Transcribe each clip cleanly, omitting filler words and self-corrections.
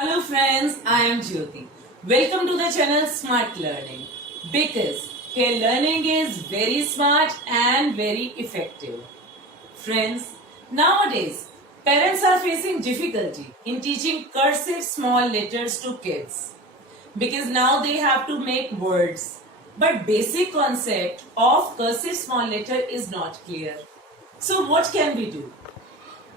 Hello friends, I am JYOTI. Welcome to the channel Smart Learning because here learning is very smart and very effective. Friends, nowadays parents are facing difficulty in teaching cursive small letters to kids because now they have to make words. But basic concept of cursive small letter is not clear. So what can we do?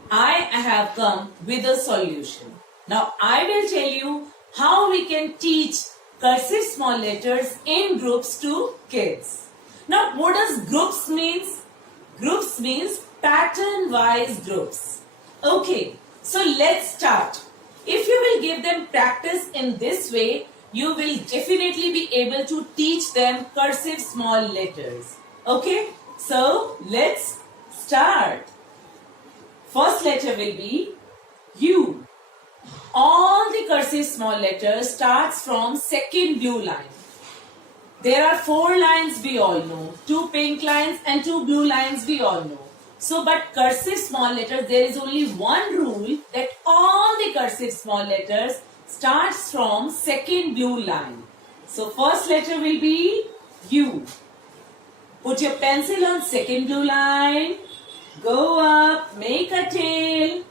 I have come with a solution. Now I will tell you how we can teach cursive small letters in groups to kids. Now what does groups means? Groups means pattern wise groups. Okay, so let's start. If you will give them practice in this way, you will definitely be able to teach them cursive small letters. Okay, so let's start. First letter will be U. All the cursive small letters starts from second blue line. There are 4 lines we all know. 2 pink lines and 2 blue lines we all know. So but cursive small letters, there is only one rule that all the cursive small letters starts from second blue line. So first letter will be U. Put your pencil on second blue line. Go up, make a tail,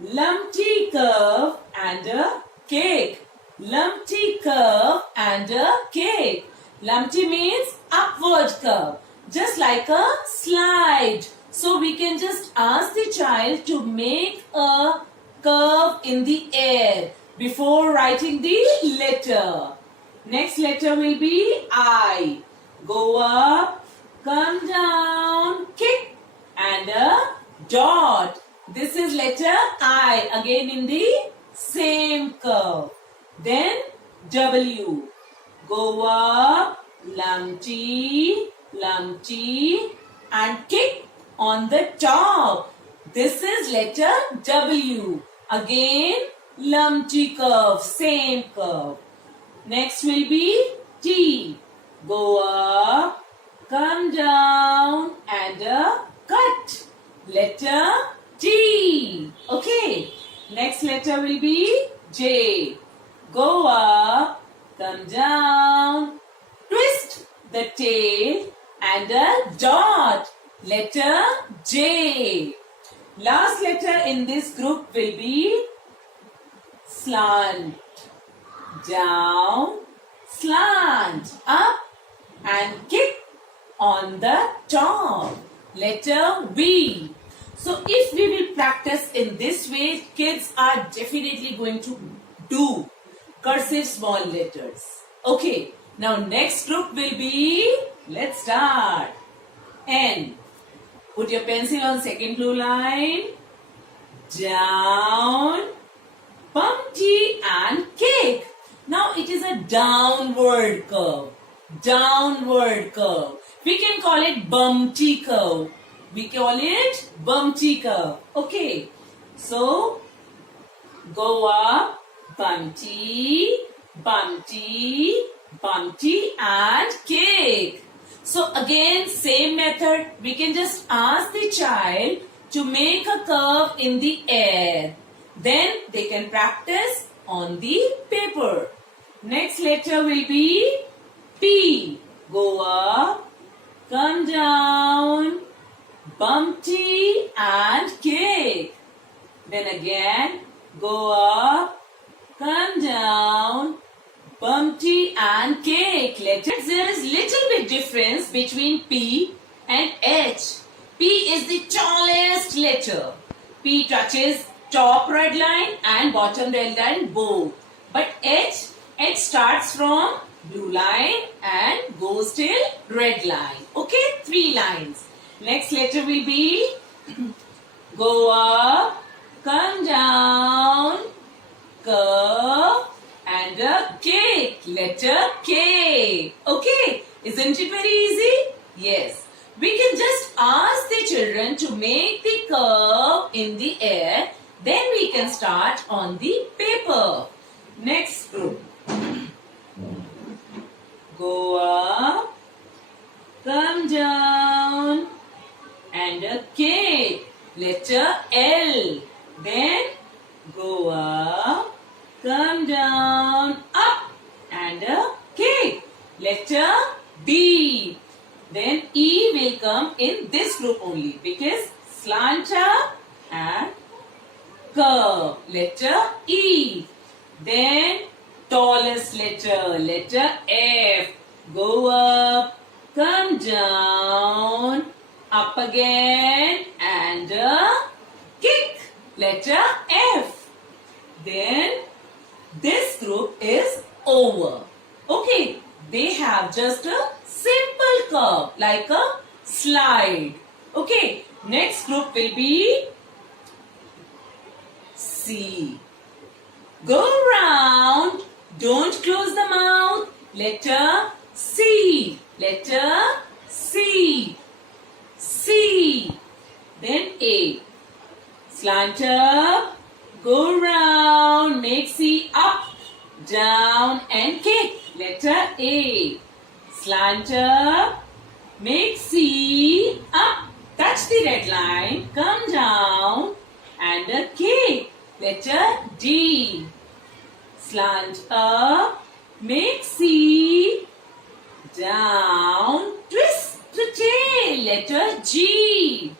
lumpy curve and a cake. Lumpy curve and a cake. Lumpy means upward curve, just like a slide. So we can just ask the child to make a curve in the air before writing the letter. Next letter will be I. Go up, come down, kick and a dot. This is letter I, again in the same curve. Then W. Go up, lumpy, lumpy and kick on the top. This is letter W. Again lumpy curve, same curve. Next will be T. Go up, come down and a cut. Letter T. Okay. Next letter will be J. Go up, come down, twist the tail and a dot. Letter J. Last letter in this group will be slant. Down, slant, up and kick on the top. Letter V. So if we will practice in this way, kids are definitely going to do cursive small letters. Okay, now next group will be, let's start. N. Put your pencil on second blue line. Down, bumpty and kick. Now it is a downward curve. Downward curve. We can call it bumpty curve. We call it bumpty curve. Okay. So, go up, bumpty, bumpty, bumpty and kick. So again, same method. We can just ask the child to make a curve in the air. Then they can practice on the paper. Next letter will be P. Go up, come down, bumpty and kick. Then again, go up, come down, bumpty and kick. There is little bit difference between P and H. P is the tallest letter. P touches top red line and bottom red line both. But H starts from blue line and goes till red line. Okay, 3 lines. Next letter will be go up, come down, curve and a kick. Letter K. Okay, isn't it very easy? Yes. We can just ask the children to make the curve in the air. Then we can start on the paper. Next group. Go up, come down and a kick. Letter L. Then go up, come down, up, and a K. Letter B. Then E will come in this group only because slanter and curve. Letter E. Then tallest letter, letter F. Go up, come down, up again, and a kick. Letter F. Then this group is over. Okay, they have just a simple curve like a slide. Okay, next group will be C. Go round, don't close the mouth. Letter C. Letter C. C. Then A. Slant up, go round, make C up, down and kick. Letter A. Slant up, make C up, touch the red line, come down and a kick. Letter D. Slant up, make C, down, twist the tail. Letter G.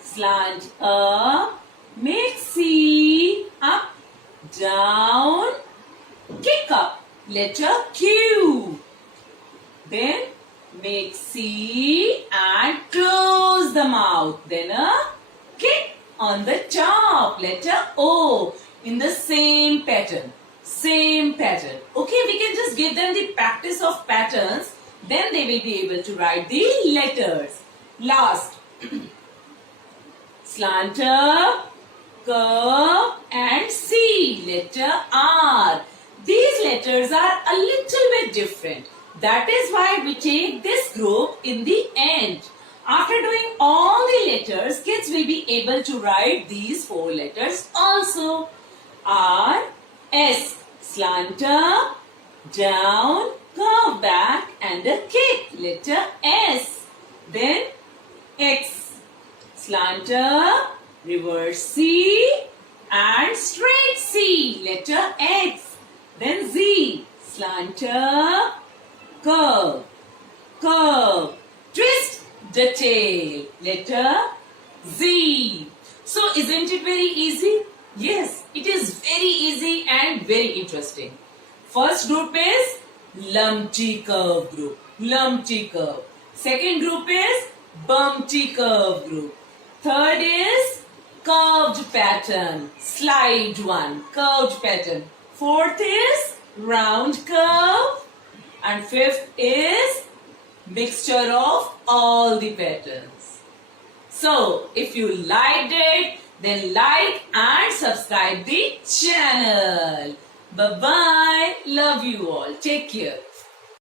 Slant up, make C, up, down, kick up. Letter Q. Then make C and close the mouth. Then a kick on the top. Letter O. In the same pattern. Same pattern. Okay, we can just give them the practice of patterns. Then they will be able to write the letters. Last. Slant up, curve and C. Letter R. These letters are a little bit different. That is why we take this group in the end. After doing all the letters, kids will be able to write these 4 letters also. R, S. Slant up, down, curve back and a kick. Letter S. Then X. Slant up, reverse C and straight C. Letter X. Then Z. Slant up, curve, curve, twist the tail. Letter Z. So isn't it very easy? Yes, it is very easy and very interesting. First group is lumpy curve group. Lumpy curve. Second group is bumpy curve group. Third is curved pattern. Slide one. Curved pattern. Fourth is round curve. And fifth is mixture of all the patterns. So, if you liked it, then like and subscribe the channel. Bye-bye. Love you all. Take care.